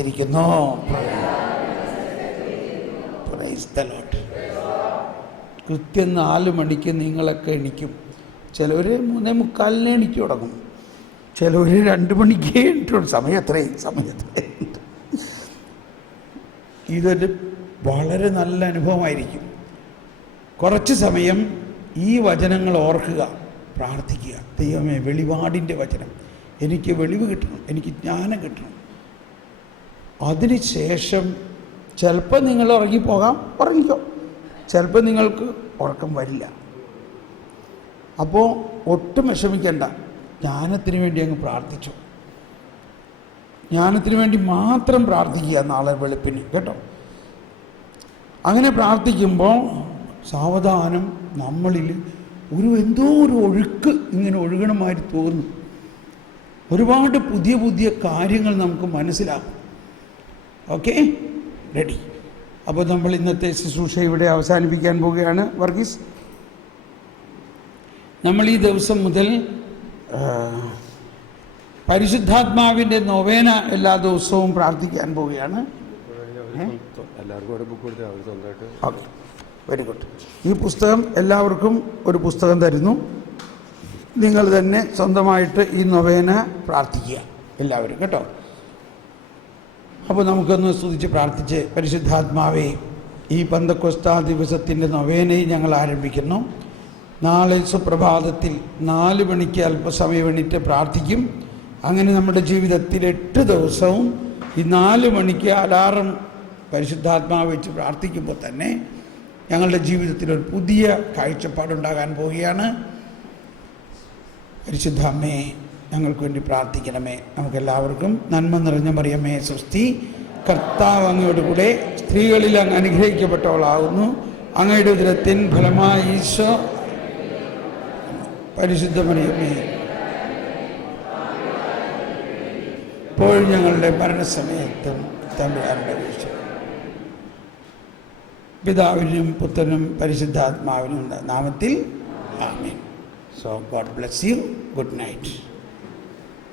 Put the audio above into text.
വെച്ചിരിക്കുന്നു. Praise the Lord. കൃത്യം 4 മണിക്ക് നിങ്ങളൊക്കെ എണിക്കും. ചിലവർ 3:45 എണിക്ക് തുടങ്ങും, ചിലവർ 2 മണിക്ക് എണിക്കും. സമയത്രയും. ഇതൊരു വളരെ നല്ല അനുഭവമായിരിക്കും. കുറച്ച് സമയം ഈ വചനങ്ങൾ ഓർക്കുക, പ്രാർത്ഥിക്കുക. ദൈവമേ, വെളിപാടിൻ്റെ വചനം എനിക്ക് വെളിവ് കിട്ടണം, എനിക്ക് ജ്ഞാനം കിട്ടണം. അതിനുശേഷം ചിലപ്പോൾ നിങ്ങൾ ഉറങ്ങിക്കോ, ചിലപ്പോൾ നിങ്ങൾക്ക് ഉറക്കം വരില്ല. അപ്പോൾ ഒട്ടും വിഷമിക്കണ്ട, ജ്ഞാനത്തിന് വേണ്ടി അങ്ങ് പ്രാർത്ഥിച്ചു. ജ്ഞാനത്തിന് വേണ്ടി മാത്രം പ്രാർത്ഥിക്കുക നാളെ വെളുപ്പിന്, കേട്ടോ. അങ്ങനെ പ്രാർത്ഥിക്കുമ്പോൾ സാവധാനം നമ്മളിൽ എന്തോ ഒരു ഒഴുക്ക് ഇങ്ങനെ ഒഴുകണമാതിരി തോന്നും. ഒരുപാട് പുതിയ പുതിയ കാര്യങ്ങൾ നമുക്ക് മനസ്സിലാകും. Okay, ready? അപ്പോൾ നമ്മൾ ഇന്നത്തെ ശുശ്രൂഷ ഇവിടെ അവസാനിപ്പിക്കാൻ പോവുകയാണ്. വർഗീസ്, നമ്മൾ ഈ ദിവസം മുതൽ പരിശുദ്ധാത്മാവിൻ്റെ നൊവേന എല്ലാ ദിവസവും പ്രാർത്ഥിക്കാൻ പോവുകയാണ്. Okay, very good. ഈ പുസ്തകം എല്ലാവർക്കും ഒരു പുസ്തകം തരുന്നു. നിങ്ങൾ തന്നെ സ്വന്തമായിട്ട് ഈ നൊവേന പ്രാർത്ഥിക്കുക എല്ലാവരും, കേട്ടോ. അപ്പോൾ നമുക്കൊന്ന് സ്തുതിച്ച് പ്രാർത്ഥിച്ച്, പരിശുദ്ധാത്മാവേ, ഈ പെന്തക്കോസ്താ ദിവസത്തിൻ്റെ നൊവേനയും ഞങ്ങൾ ആരംഭിക്കുന്നു. നാളെ സുപ്രഭാതത്തിൽ 4 മണിക്ക് അല്പസമയം എണീറ്റ് പ്രാർത്ഥിക്കും. അങ്ങനെ നമ്മുടെ ജീവിതത്തിൽ 8 ദിവസവും ഈ 4 മണിക്ക് അലാറം പരിശുദ്ധാത്മാവ് വെച്ച് പ്രാർത്ഥിക്കുമ്പോൾ തന്നെ ഞങ്ങളുടെ ജീവിതത്തിൽ ഒരു പുതിയ കാഴ്ചപ്പാടുണ്ടാകാൻ പോവുകയാണ്. പരിശുദ്ധ അമ്മേ, ഞങ്ങൾക്ക് വേണ്ടി പ്രാർത്ഥിക്കണമേ. നമുക്കെല്ലാവർക്കും നന്മ നിറഞ്ഞ മറിയമേ സ്വസ്തി, കർത്താവ് അങ്ങയോട് കൂടെ സ്ത്രീകളിൽ അങ്ങ് അനുഗ്രഹിക്കപ്പെട്ടവളാകുന്നു. അങ്ങയുടെ ഉദരത്തിൻ ഫലമായി ഈശോ. പരിശുദ്ധ മറിയമേ, ഇപ്പോഴും ഞങ്ങളുടെ മരണസമയത്തും തമ്പുരാന്റെ വീഴ്ച. പിതാവിനും പുത്രനും പരിശുദ്ധാത്മാവിനും നാമത്തിൽ ആമേൻ. So God bless you. Good night.